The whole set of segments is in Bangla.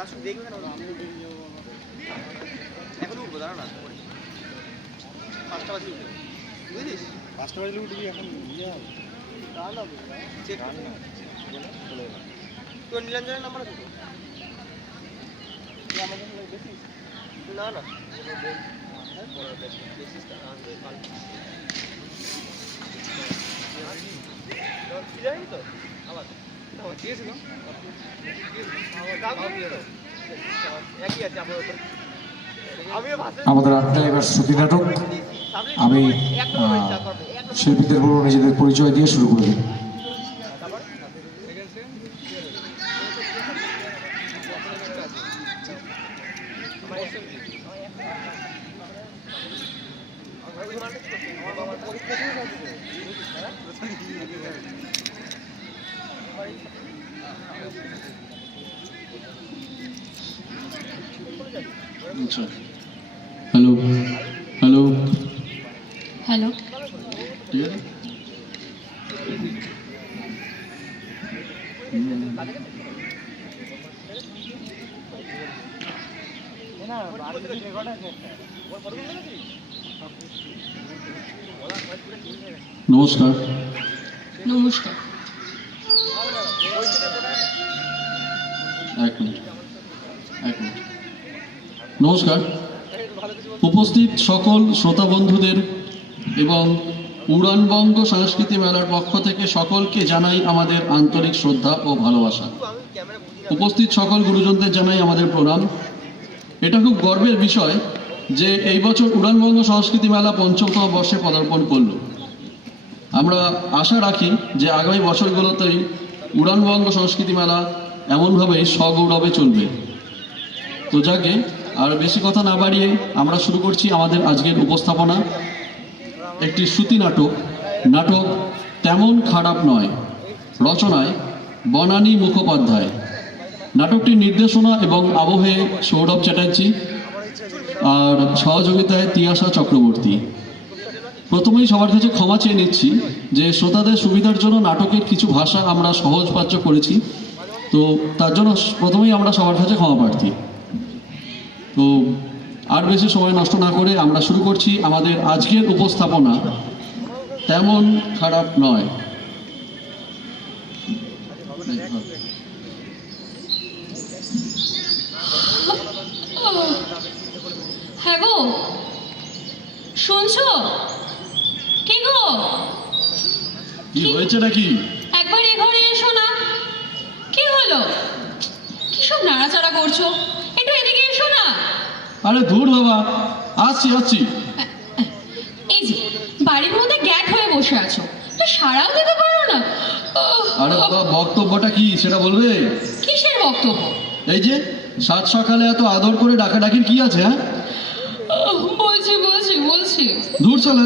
আসুন দেখবে না এখন উঠবো দাঁড়া না। পাঁচটা বাজে উঠবে বুঝলিস পাঁচটা বাজলে উঠবি এখন ইয়ে হবে। তোর নীলাঞ্জনের নাম্বার আছে তো? না না। তো আবার আমাদের আড্ডা এবার শ্রুতি নাটক। আমি শিল্পীদের বলব নিজেদের পরিচয় দিয়ে শুরু করে দিই আচ্ছা হ্যালো হ্যালো হ্যালো ঠিক আছে নমস্কার। নমস্কার। এক মিনিট এক মিনিট। নমস্কার। উপস্থিত সকল শ্রোতা বন্ধুদের এবং উড়ানবঙ্গ সংস্কৃতি মেলার পক্ষ থেকে সকলকে জানাই আমাদের আন্তরিক শ্রদ্ধা ও ভালোবাসা। উপস্থিত সকল গুরুজনদের জানাই আমাদের প্রণাম। এটা খুব গর্বের বিষয় যে এই বছর উড়ানবঙ্গ সংস্কৃতি মেলা পঞ্চমতম বর্ষে পদার্পণ করল। আমরা আশা রাখি যে আগামী বছরগুলোতেই উড়ানবঙ্গ সংস্কৃতি মেলা এমনভাবেই সগৌরবে চলবে। তো যাকে আর বেশি কথা না বাড়িয়ে আমরা শুরু করছি আমাদের আজকের উপস্থাপনা। একটি শ্রুতি নাটক। নাটক তেমন খারাপ নয়, রচনায় বনানী মুখোপাধ্যায়। নাটকটির নির্দেশনা এবং আবহে সৌরভ চ্যাটার্জি আর সহযোগিতায় তিয়াশা চক্রবর্তী। প্রথমেই সবার কাছে ক্ষমা চেয়ে নিচ্ছি যে শ্রোতাদের সুবিধার জন্য নাটকের কিছু ভাষা আমরা সহজপাচ্য করেছি। তো তার জন্য প্রথমেই আমরা সবার কাছে ক্ষমা প্রার্থী। তো আর বেশি সময় নষ্ট না করে আমরা শুরু করছি আমাদের আজকের উপস্থাপনা। তেমন খারাপ নয়। হ্যাঁ গো, শুনছো? কি হয়েছে নাকি? একবার এ ঘরে এসো না। কি হলো? কি সব নাড়াচাড়া করছ? একটু এদিকে এসো না। আরে দূর বাবা আসছি আসছি। এই যে বাড়ির মধ্যে গ্যাট হয়ে বসে আছো। তো সারাও দিতে পারো না। আরে বাবা বক্তব্যটা কি সেটা বলবে? কিসের বক্তব্য? এই যে সাত সকালে এত আদর করে ডাকাডাকির কি আছে হ্যাঁ উহ, বলছি বলছি বলছি দূর চলে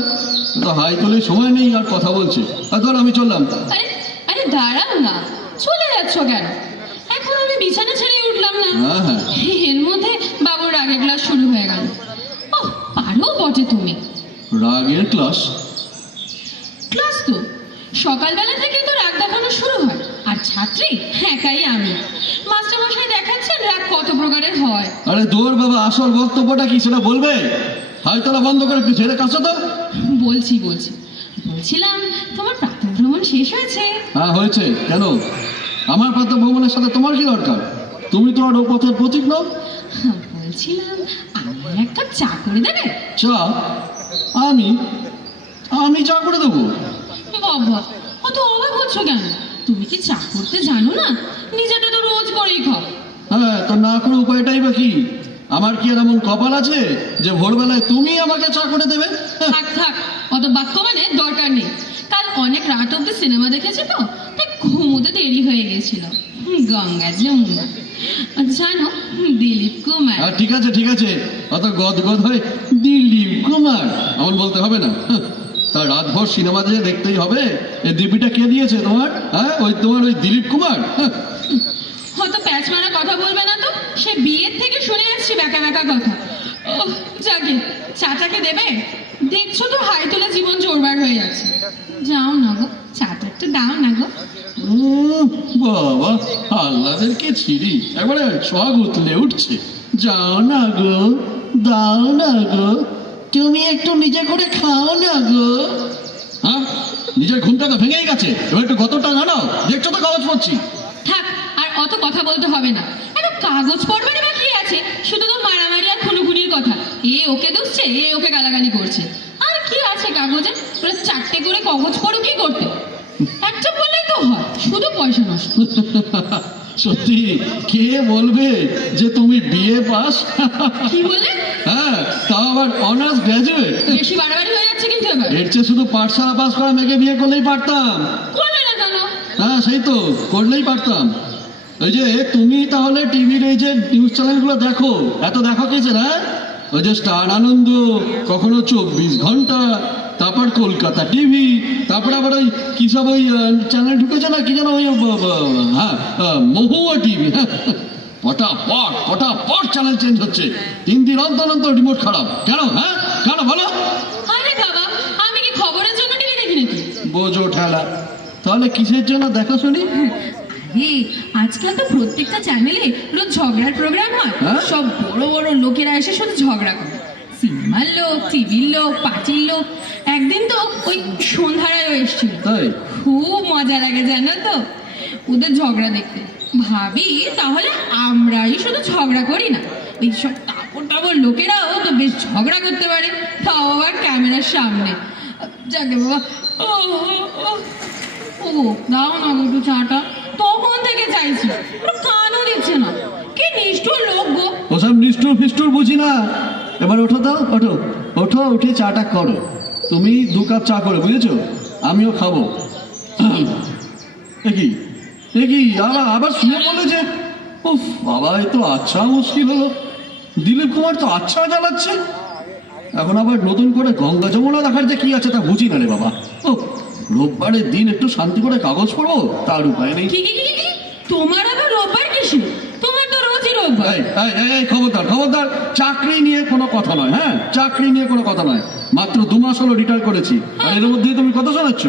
তো হাই তোলে সময় নেই আর কথা বলছে। আর ধর আমি চললাম। আরে আরে দাঁড়াও না চলে যাচ্ছ কেন? এখন আমি বিছানা ছেড়ে উঠলাম না। হ্যাঁ হ্যাঁ। এর মধ্যে বাবুর রাগের ক্লাস শুরু হয়ে গেল। ও পারো বটে তুমি। রাগের ক্লাস? ক্লাস তো। সকালবেলা থেকেই তো রাগ দেখানো শুরু হয়। আর ছাত্রী একাই আমি। মাস্টারমশাই দেখাচ্ছেন রাগ কত প্রকারের হয়। আরে দূর বাবা আসল বক্তব্যটা কি সেটা বলবে? হাইতলা বন্ধ করে একটু ছেড়ে কাছো তো। বলছি বলছি। বলছিলাম তোমার প্রাতঃ ভ্রমণ শেষ হয়েছে। হ্যাঁ হয়েছে। কেন? আমার প্রাত ভ্রমণের সাথে তোমার কি দরকার? তুমি তোমার ও পথের প্রতীক নও। বলছিলাম আমার এক কাপ চা করে দেবে? চা? আমি? আমি চা করে দেবো। বাবা অত অবাক হচ্ছ কেন? তুমি কি চা করতে জানো না? নিজেটা তো রোজ করেই খাও। হ্যাঁ তো না করে উপায়টাই বা কি? আমার কি এমন কপাল আছে যে ভোরবেলায় তুমি আমাকে চা করে দেবে? থাক থাক অত বাক্যমানের দরকার নেই। কাল অনেক রাত অব্দি সিনেমা দেখেছি তো তাই ঘুমোতে দেরি হয়ে গেছিল। গঙ্গা যমুনা। আর জানো দিলীপ কুমার। ঠিক আছে ঠিক আছে। অত গদগদ হয়ে দিলীপ কুমার। এমন বলতে হবে না। তা রাতভর সিনেমা যে দেখতেই হবে এই দিবিটা কে দিয়েছে তোমার? হ্যাঁ ওই তোমার ওই দিলীপ কুমার? হ্যাঁ, অত প্যাচ মারা কথা বলবে না তো? সে বিয়ের থেকে শুনে আসছি ব্যাকা ব্যাকা কথা। ও যাকে চাটাকে দেবে? দেখছ তো হাই তোলা জীবন চোরবার হয়ে যাচ্ছে। যাও না গো চাটা একটু দাও না গো। বাবা আল্লাদের কি ছিরি একবারে সব উতলে উঠছে। যাও না গো দাও না গো। তুমি একটু নিজে করে খাও না গো। হ্যাঁ নিজের ঘুমটা তো ভেঙেই গেছে। এবার একটু গতটা জানাও দেখছ তো কাগজ পড়ছি। থাক অত কথা বলতে হবে না। এত কাগজ পড়বারই বা কি আছে? শুধু তো মারামারি আর খুনুখুনির কথা। এ ওকে দুষছে এ ওকে গালাগালি করছে। আর কি আছে কাগজে? চারটে করে কাগজ পড়ো কি করতে? একটা বললেই তো হয় শুধু পয়সা নষ্ট। সত্যি কে বলবে যে তুমি বিয়ে পাস? কি বলে হ্যাঁ তাও আবার অনার্স গ্র্যাজুয়েট বেশি বাড়াবাড়ি হয়ে যাচ্ছে কিন্তু এবার। এর চেয়ে শুধু পাঠশালা পাস করা মেয়েকে বিয়ে করলেই পারতাম। করলে না কেন? হ্যাঁ সেই তো করলেই পারতাম। ওই যে তুমি তাহলে টিভির এই যে নিউজ চ্যানেলগুলো দেখো। এত দেখো কেছে না? ওই যে স্টার আনন্দ কখনো চব্বিশ ঘণ্টা তারপর কলকাতা টিভি তারপর আবার ওই কি সব ওই চ্যানেল ঢুকেছে না কি যেন ওই হ্যাঁ মহুয়া টিভি হ্যাঁ পটাপট পটাপট চ্যানেল চেঞ্জ হচ্ছে। তিন দিন অন্তর অন্তর রিমোট খারাপ। কেন হ্যাঁ? কেন বলো। আরে বাবা আমি কি খবরের জন্য টিভি দেখি নাকি? বোঝো ঠেলা। তাহলে কিসের জন্য? দেখা শুনি হে আজকাল তো প্রত্যেকটা চ্যানেলে রোজ ঝগড়ার প্রোগ্রাম হয়। হ্যাঁ? সব বড় বড় লোকেরা এসে শুধু ঝগড়া করে। সিনেমার লোক টিভির লোক পার্টির লোক। একদিন তো ওই সন্ধ্যারায়ও এসেছিল। খুব মজা লাগে জানো তো? ওদের ঝগড়া দেখতে। ভাবি তাহলে আমরাই শুধু ঝগড়া করি না। ওই সব টাপর টাপর লোকেরাও তো বেশ ঝগড়া করতে পারে। তাও আবার ক্যামেরার সামনে। যাকে বাবা ও দাও না গো একটু চাটা। তখন থেকে চাইছি। কানও দিচ্ছে না। কি নিষ্ঠুর লোক গো। ওসব নিষ্ঠুর ফিষ্ঠুর বুঝি না। এবার ওঠো তো, ওঠো। ওঠো, উঠে চাটা করো। তুমি দু কাপ চা করে, বুঝেছ? আমিও খাব। দেখি দেখি আবার আবার শুনে বলে যে বাবা, এ তো আচ্ছা মুশকিল হলো। দিলীপ কুমার তো আচ্ছা জ্বালাচ্ছে। এখন আবার নতুন করে গঙ্গা যমুনা দেখার যে কি আছে তা বুঝি না রে বাবা। রোববারের দিন একটু শান্তি করে কাগজ পড়ব তার উপায় নেই। কি কি কি তোমার আবার রোববার কিসে? তোমার তো রোজই রোববার। এই, এই, এই, এই, খবরদার খবরদার চাকরি নিয়ে কোনো কথা নয় হ্যাঁ? চাকরি নিয়ে কোনো কথা নয়। মাত্র দু মাস হলো রিটায়ার করেছি। আর এর মধ্যেই তুমি কথা শোনাচ্ছ?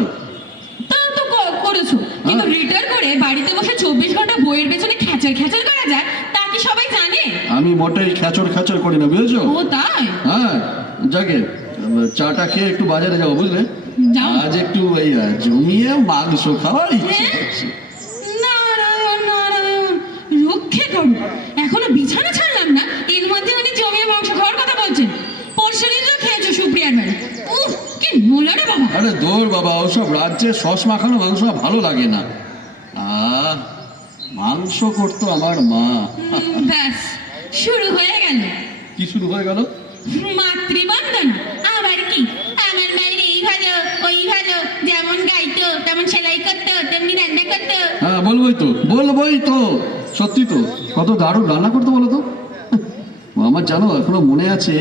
তা তো ক- করেছ। কিন্তু হ্যাঁ। রিটায়ার করে বাড়িতে বসে চব্বিশ ঘণ্টা বইয়ের পেছনে খ্যাচার খ্যাচার করা যায় তা কি সবাই জানে? আমি মোটেই খেচর খেচর করি না বুঝেছ? ও তাই? হ্যাঁ যাকে চাটা খেয়ে একটু বাজারে যাব বুঝলে। আজ একটু জমিয়ে মাংস খাওয়ার ইচ্ছে হ্যাঁ? নারায়ণ নারায়ণ রক্ষে করো এখনও বিছানা ছাড়লাম না এর মধ্যে উনি জমিয়ে মাংস খাওয়ার কথা বলছেন। পরশু দিন তো খেয়েছো সুপ্রিয়ার বাড়ি। উহ কি নোলা রে বাবা। আরে দৌড় বাবা ওসব রাজ্যে সস মাখানো মাংস ভালো লাগে না। আহ মাংস করতো আমার মা। ব্যাস শুরু হয়ে গেল। কি শুরু হয়ে গেল? মাতৃবন্দনা আবার কি আমার মায়ের এই ভালো ওই ভালো যেমন গাইতো তেমন সেলাই করতো তেমনি রান্না করতো হ্যাঁ বলবোই তো বলবোই তো, সত্যি তো। কত দারুণ রান্না করতো বলো তো? আমার জানো, এখনও মনে আছে,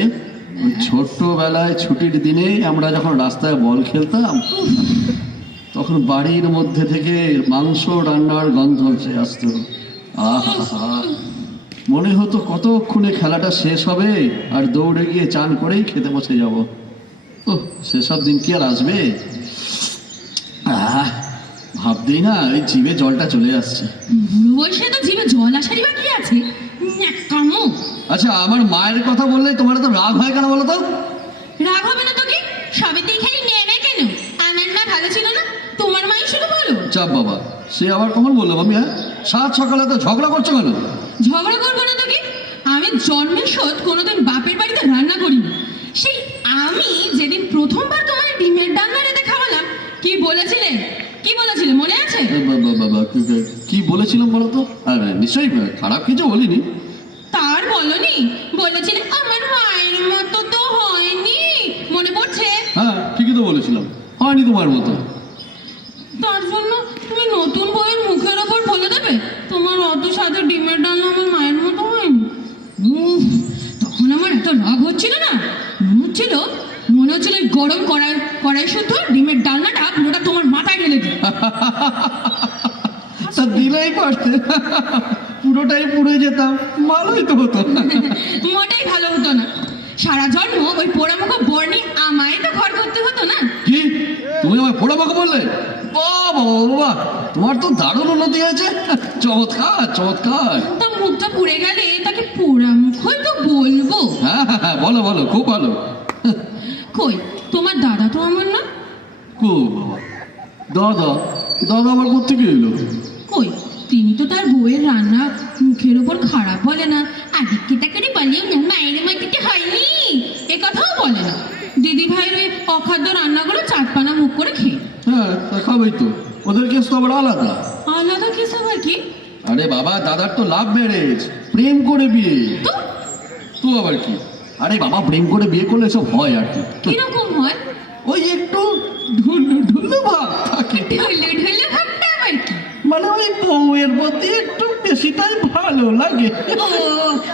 ছোট্টবেলায় ছুটির দিনে আমরা যখন রাস্তায় বল খেলতাম, তখন বাড়ির মধ্যে থেকে মাংস রান্নার গন্ধ সে আসতো। আহা মনে হতো কতক্ষণে খেলাটা শেষ হবে, আর দৌড়ে গিয়ে চান করেই খেতে বসে যাব। ও সেসব দিন কি আর আসবে? আহ ভাবতেই না ওই জিভে জলটা চলে আসছে। বয়সে তো জিভে জল আসারই বা কি আছে কামো। আচ্ছা আমার মায়ের কথা বললে তোমার তো রাগ হয় কেন বলো তো? রাগ হবে না তো কি? সবেতেই খালি নেমে কেন? আমার মা ভালো ছিল না তোমার মাই শুধু বলো। চাপ বাবা সে আবার কখন বলল আমি হ্যাঁ? সাত সকালে তো ঝগড়া করছ কেন? ঝগড়া করব না তো কি? আমি জন্মের শোধ কোনোদিন বাপের বাড়িতে রান্না করিনি। সেই আমি যেদিন প্রথমবার তোমার ডিমের ডালনা রেঁধে খাওয়ালাম কি বলেছিলে? কি বলেছিলে? মনে আছে? এ বা- বা- বা- বা, কি- বলেছিলাম বলো তো? আর নিশ্চয়ই খারাপ কিছু বলিনি। তার বলনি? বলেছিলে আমার মায়ের মতো তো হয়নি। মনে পড়ছে? হ্যাঁ ঠিকই তো বলেছিলাম। হয়নি তোমার মতো। তার জন্য তুমি নতুন বইয়ের মুখের ওপর বলে দেবে? তোমার অত সাথে ডিমের ডালনা আমার মায়ের মতো হয়নি। তখন আমার এত রাগ হচ্ছিল না? মনে হচ্ছিল মনে হচ্ছিল গরম কড়াই কড়াই শুদ্ধ ডিমের ডালনাটা পুরোটা তোমার মাথায় ঢেলে দিই। তা দিলেই পারতে পুরোটাই পুড়ে যেতাম। ভালোই তো হতো। মোটেই ভালো হতো না। সারা জন্ম ওই পোড়ামুখো বর্ণি আমায় তো ঘর করতে হতো না। কি? তুমি আমার পোড়ামাকে বললে? বাবা বাবা তোমার তো দারুণ উন্নতি হয়েছে। চমৎকার চমৎকার। তা মুখটা পুড়ে গেলে তাকে পোড়া মুখই তো বলব। হ্যাঁ হ্যাঁ হ্যাঁ বলো বলো খুব ভালো। কই? তোমার দাদা তো আমার না। কো বাবা? দাদা? দাদা আবার কোথেকে এলো? কই? তিনি তো তার বউয়ের রান্না মুখের ওপর খারাপ বলে না। কেটা করে বলেও না মায়ের মাটিতে হয়নি। এ কথাও বলে না। দিদি ভাইয়ের ওই অখাদ্য রান্নাগুলো চাটপানা মুখ করে খেয়ে। হ্যাঁ তা খাবেই তো। ওদের কেস তো আবার আলাদা। আলাদা কেস আবার কি? আরে বাবা দাদার তো লাভ ম্যারেজ প্রেম করে বিয়ে। তো? তো আবার কি? আরে বাবা প্রেম করে বিয়ে করলে সব হয় আর কি? কীরকম হয়? ওই একটু ঢুলু ঢুলু ভাব থাকে। ঢুলে ঢুলে ভাবটা আবার কি? মানে ওই বউয়ের প্রতি একটু বেশিটাই ভালো লাগে। ও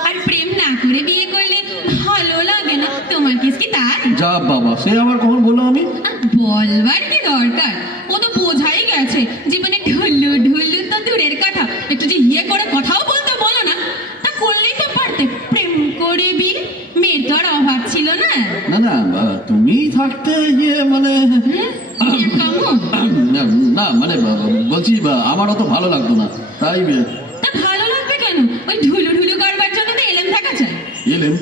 আর প্রেম না করে বিয়ে করলে ভালো লাগে না। তোমার কেস কি তাই? যা বাবা সে আবার কখন বলল আমি? বলবার কি দরকার? ও তো বোঝাই গেছে জীবনে ঢুল্লু ঢুল্লু তো দূরের কথা। একটু যে ইয়ে করে কথাও বলতে বলো না তা করলেই তো পারতে প্রেম করে বিয়ে মেয়ের তো আর অভাব ছিল না না না বা, তুমি থাকতে গিয়ে মানে। না মানে বলছি আমার অত ভালো লাগতো না। তাই ভালো লাগবে কেন? ওই ঢুলু ঢুলু করবার জন্য তো এলেম থাকা চাই। এলেম?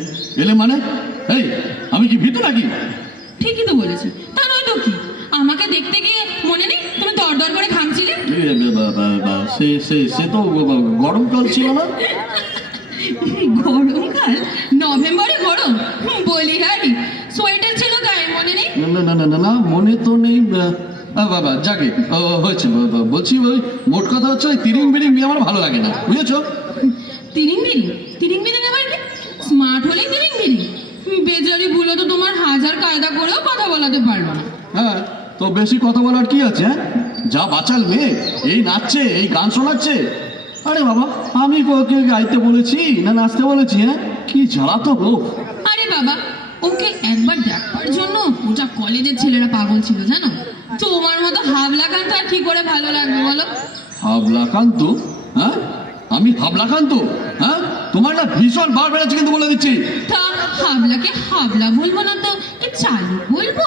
এলেম মানে? এই আমি কি ভীতু নাকি? ঠিকই তো বলেছে। তা নয় তো কি? আমাকে দেখতে গিয়ে মনে নেই তুমি দর দর করে ঘামছিলে? সে সে সে তো গরমকাল ছিল না? গরমকাল? নভেম্বরে গরম? বলি হারি সোয়েটার ছিল গায়ে মনে নেই না না না না না মনে তো নেই বাবা যাকে হয়েছে বলছি ওই মোট কথা হচ্ছে ওই তিরিং বিরিং বিয়ে আমার ভালো লাগে না বুঝেছ? তিরিং বিরিং? তিরিং বিরিং আবার কি? স্মার্ট হলেই তিরিং বিরিং। বেজারি বুলো তো তোমার হাজার কায়দা করেও কথা বলাতে পারল না। হ্যাঁ তো বেশি কথা বলার কি আছে হ্যাঁ? যা বাচাল মেয়ে এই নাচছে এই গান শোনাচ্ছে। আরে বাবা আমি ওকে গাইতে বলেছি না নাচতে বলেছি হ্যাঁ? কি জ্বালা তো আরে বাবা ওকে একবার দেখবার জন্য গোটা কলেজের ছেলেরা পাগল ছিল জানো? তোমার মতো হাবলা গান আর কি করে ভালো লাগবে বলো? হাবলাকান্ত? হ্যাঁ? আমি হাবলাকান্ত? হ্যাঁ? তোমার না ভীষণ বার বেড়েছে কিন্তু বলে দিচ্ছি। তা হাবলাকে হাবলা বলব না তো এ চালু বলব?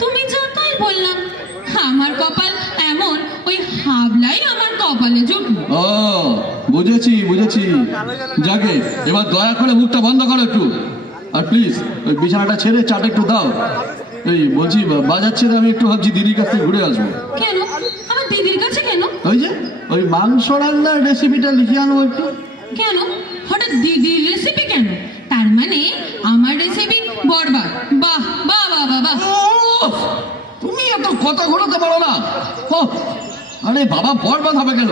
তুমি যা তাই বললাম আমার কপাল এমন ওই হাবলাই আমার কপালে জুটলো ও বুঝেছি বুঝেছি। যাকে এবার দয়া করে মুখটা বন্ধ করো একটু। আর প্লিজ ওই বিছানাটা ছেড়ে চাটা একটু দাও। এই বলছি বা- বাজার ছেড়ে আমি একটু ভাবছি দিদির কাছে ঘুরে আসব। কেন? আমার দিদির কাছে কেন? ওই যে ওই মাংস রান্নার রেসিপিটা লিখে আনব একটু। কেন? হঠাৎ দিদির রেসিপি কেন? তার মানে আমার রেসিপি বরবাদ। বাহ বাহ বাহ বাহ বাহ। তুমি এত কথা ঘোরাতে পারো না। ও আরে বাবা বরবাদ হবে কেন?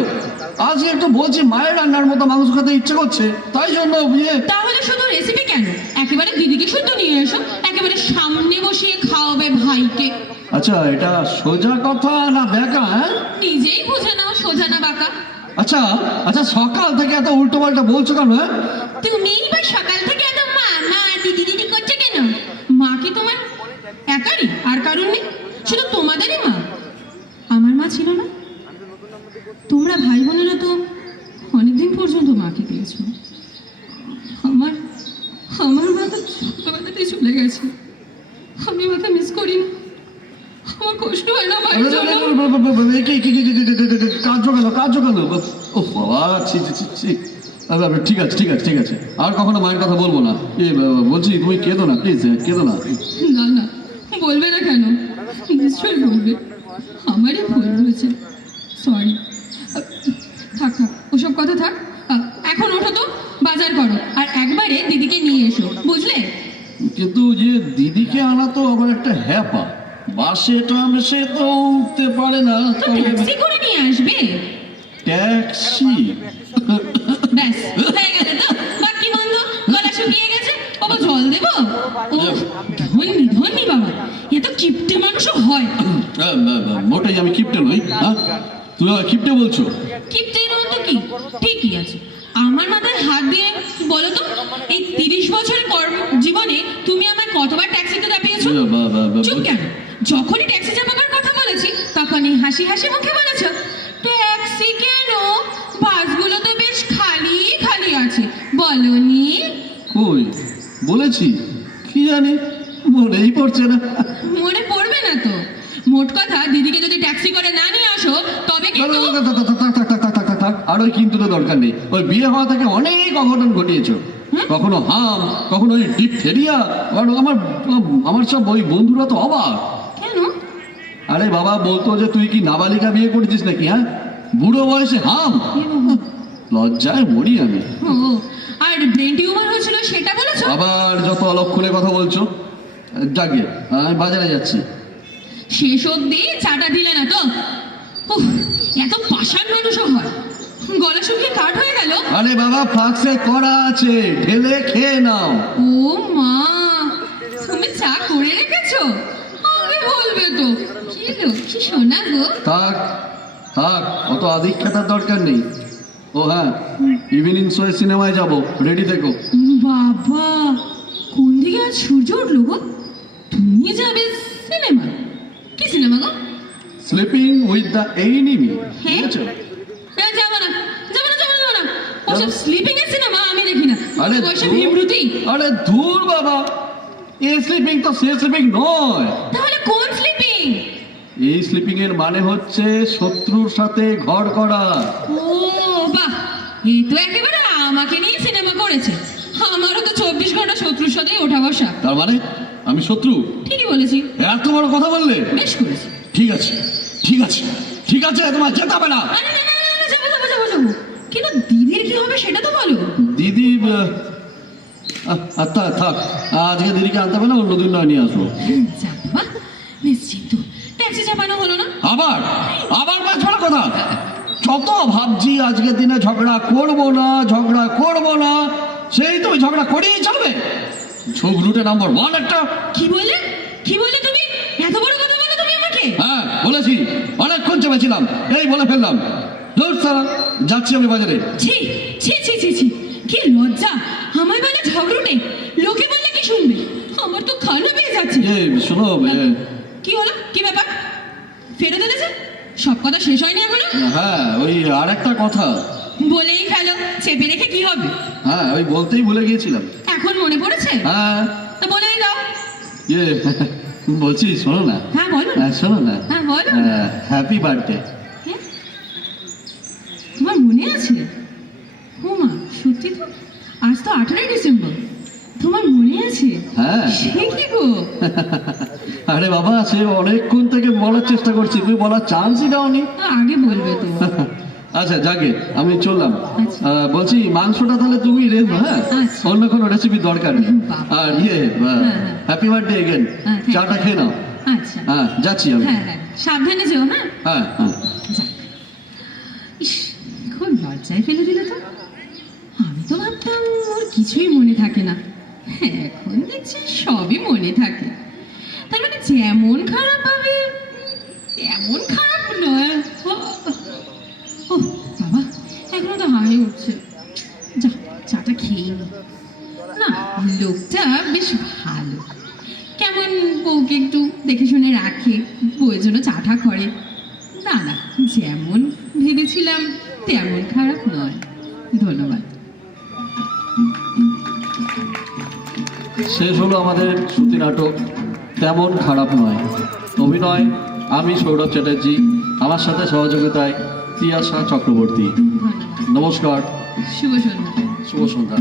আজকে একটু বলছি মায়ের রান্নার মতো মাংস খেতে ইচ্ছে করছে। তাই জন্য ইয়ে তাহলে শুধু রেসিপি কেন? একেবারে দিদিকে শুদ্ধ নিয়ে এসো। একেবারে সামনে বসিয়ে খাওয়াবে ভাইকে। আচ্ছা এটা সোজা কথা না ব্যাকা হ্যাঁ? নিজেই বুঝে নাও সোজা না বাঁকা। আচ্ছা আচ্ছা সকাল থেকে এত উল্টো পাল্টা বলছো কেন হ্যাঁ? তুমি বা সকাল থেকে এত মা মা দিদি দিদি করছে কেন? মা কি তোমার একারই? আর কারণ নেই? শুধু তোমাদেরই মা? আমার মা ছিল না? তোমরা ভাই বোনেরা তো অনেকদিন পর্যন্ত মাকে পেয়েছ। আমার আমার মা তো ছোটবেলাতেই চলে গেছে। আমি মাকে মিস করি না আমার কষ্ট হয় না মায়ের জন্য। ও বাবা ছি ছি ঠিক আছে ঠিক আছে ঠিক আছে। আর কখনো মায়ের কথা বলব না। এ বলছি তুমি কেঁদো না প্লিজ কেঁদো না। না না বলবে না কেন? নিশ্চয়ই বলবে আমারই ভুল হয়েছে সরি থাক থাক ওসব কথা থাক আহ, এখন ওঠো তো বাজার করো আর একবারে দিদিকে নিয়ে এসো বুঝলে কিন্তু যে দিদিকে আনা তো আবার একটা হ্যাপা। বাসে ট্রামে সে তো উঠতে পারে না তো ট্যাক্সি করে নিয়ে আসবে? ট্যাক্সি। ব্যাস হয়ে গেছে তো। বাকি বন্ধ গলা শুকিয়ে গেছে বাবা জল দেবো? ও ধন্যি ধন্যি বাবা। এ তো কিপটে মানুষও হয়। মোটেই আমি কিপটে নই হ্যাঁ? তুমি কিপটে বলছো? কিপটের মতো কি? ঠিকই আছে। আমার মাথায় হাত দিয়ে বলো তো এই তিরিশ বছরের কর্ম জীবনে তুমি আমায় কতবার ট্যাক্সিতে দাপিয়েছো? চুপ কেন? যখনই ট্যাক্সি চাপাবার কথা বলেছি তখনই হাসি হাসি মুখে বলেছ ট্যাক্সি কেন? বাসগুলো তো বেশ খালি খালি আছে। বলনি। কই? বলেছি। কি জানি? মনেই পড়ছে না। মনে পড়বে না তো। মোট কথা দিদিকে থাক থাক থাক থাক থাক থাক থাক থাক আর ওই কিন্তু তো দরকার নেই। ওই বিয়ে হওয়া থেকে অনেক অঘটন ঘটিয়েছো। কখনো হাম কখনো ওই ডিপথেরিয়া আবার আমার আমার সব ওই বন্ধুরা তো অবাক। কেন? আরে বাবা বলতো যে তুই কি নাবালিকা বিয়ে করেছিস নাকি হ্যাঁ? বুড়ো বয়সে হাম। লজ্জায় মরি আমি। আর ব্রেন টিউমার হয়েছিল সেটা বলেছ? আবার যত অলক্ষণে কথা বলছো। যাকে আমি বাজারে যাচ্ছি। শেষ অব্দি চাটা দিলে না তো? এত পাষাণ মানুষও হয়। গলা শুকিয়ে কাঠ হয়ে গেল? আরে বাবা ফাক্সে করা আছে ঢেলে খেয়ে নাও। ও মা তুমি চা করে রেখেছো? আগে বলবে তো। কি লক্ষ্মী সোনা গো। থাক থাক অত আধিক্ষেতার দরকার নেই। ও হ্যাঁ ইভিনিং শোয়ে সিনেমায় যাব রেডি থেকো। বাবা কোন দিকে আজ সূর্য উঠল গো? তুমি যাবে সিনেমা কি সিনেমা গো? স্লিপিং উইথ দ্য এনিমি হ্যাঁ? বুঝেছ এ, যাব না যাব না যাব না যাব না ওসব স্লিপিং এর সিনেমা আমি দেখি না। আরে বসে ধুর। আরে দূর বাবা। এই স্লিপিং তো সে স্লিপিং নয়। তাহলে কোন স্লিপিং এই স্লিপিং এর মানে হচ্ছে শত্রুর সাথে ঘর করা। ও বাহ। এই তো একেবারে আমাকে নিয়ে সিনেমা করেছে। আমারও তো চব্বিশ ঘণ্টা শত্রুর সাথে ওঠা বসা। তার মানে আমি শত্রু? ঠিকই বলেছি। এত বড় কথা বললে? বেশ করেছি। ঠিক আছে ঠিক আছে ঠিক আছে তোমার যেতে হবে না। আরে না না না না, যাব যাব যাব যাব। কিন্তু দিদির কি হবে সেটা তো বলো। দিদি আহ, থাক আজকে দিদিকে আনতে হবে না অন্য দিন নয় নিয়ে আসব। নিশ্চিন্ত। ট্যাক্সি চাপানো হলো না? আবার? আবার বাঁচবার কথা? যত ভাবছি আজকের দিনে ঝগড়া করব না ঝগড়া করব না সেই তো ওই ঝগড়া করেই চলবে। ঝগড়ুটে নাম্বার ওয়ান একটা। কি বললে? কি বললে তুমি? এত বড় কথা বলে তুমি আমাকে? হ্যাঁ বলেছি। অনেকক্ষণ চেপেছিলাম এই বলে ফেললাম। দূর সারা যাচ্ছি আমি বাজারে। ছি ছি ছি ছি ছি। কি লজ্জা। আমায় বলে ঝগড়ুটে লোকে বললে কি শুনবে? আমার তো খানা পেয়ে যাচ্ছে। শোনো কি হলো? কি ব্যাপার? ফেরত এনেছে? সব কথা শেষ হয়নি এখনও? হ্যাঁ ওই আর একটা কথা। বলেই ফেলো। চেপে রেখে কি হবে? হ্যাঁ ওই বলতেই ভুলে গিয়েছিলাম। এখন মনে পড়েছে? হ্যাঁ। তো বলেই দাও। ইয়ে বলছি শোনো না। হ্যাঁ বলো না। হ্যাঁ শোনো না। হ্যাঁ বলো হ্যাপি বার্থডে হ্যাঁ? তোমার মনে আছে ও মা সত্যি তো আজ তো আঠারোই ডিসেম্বর তোমার মনে আছে হ্যাঁ। সে কি গো আরে বাবা সে অনেকক্ষণ থেকে বলার চেষ্টা করছি তুই বলার চান্সই দাওনি। আগে বলবে তো। আচ্ছা যাকে আমি চললাম। আচ্ছা। বলছি মাংসটা তাহলে তুমি রেখো হ্যাঁ? আচ্ছা। অন্য কোনো রেসিপি দরকার নেই। আর ইয়ে হ্যাঁ। হ্যাপি বার্থডে এগেন হ্যাঁ, চাটা খেয়ে নাও। আচ্ছা। হ্যাঁ যাচ্ছি আমি। হ্যাঁ হ্যাঁ। সাবধানে যেও হ্যাঁ? হ্যাঁ হ্যাঁ। ইস খুব লজ্জায় ফেলে দিলে তো। আমি তো ভাবতাম ওর কিছুই মনে থাকে না। এখন দেখছি সবই মনে থাকে। তার মানে যেমন খারাপ হবে তেমন খারাপ নয়। বাবা, এখনও তো হাই উঠছে। নাটক তেমন খারাপ নয়। অভিনয় আমি সৌরভ চ্যাটার্জি আমার সাথে সহযোগিতায় তিয়াশা চক্রবর্তী। নমস্কার। শুভ সন্ধ্যা। শুভ সন্ধ্যা।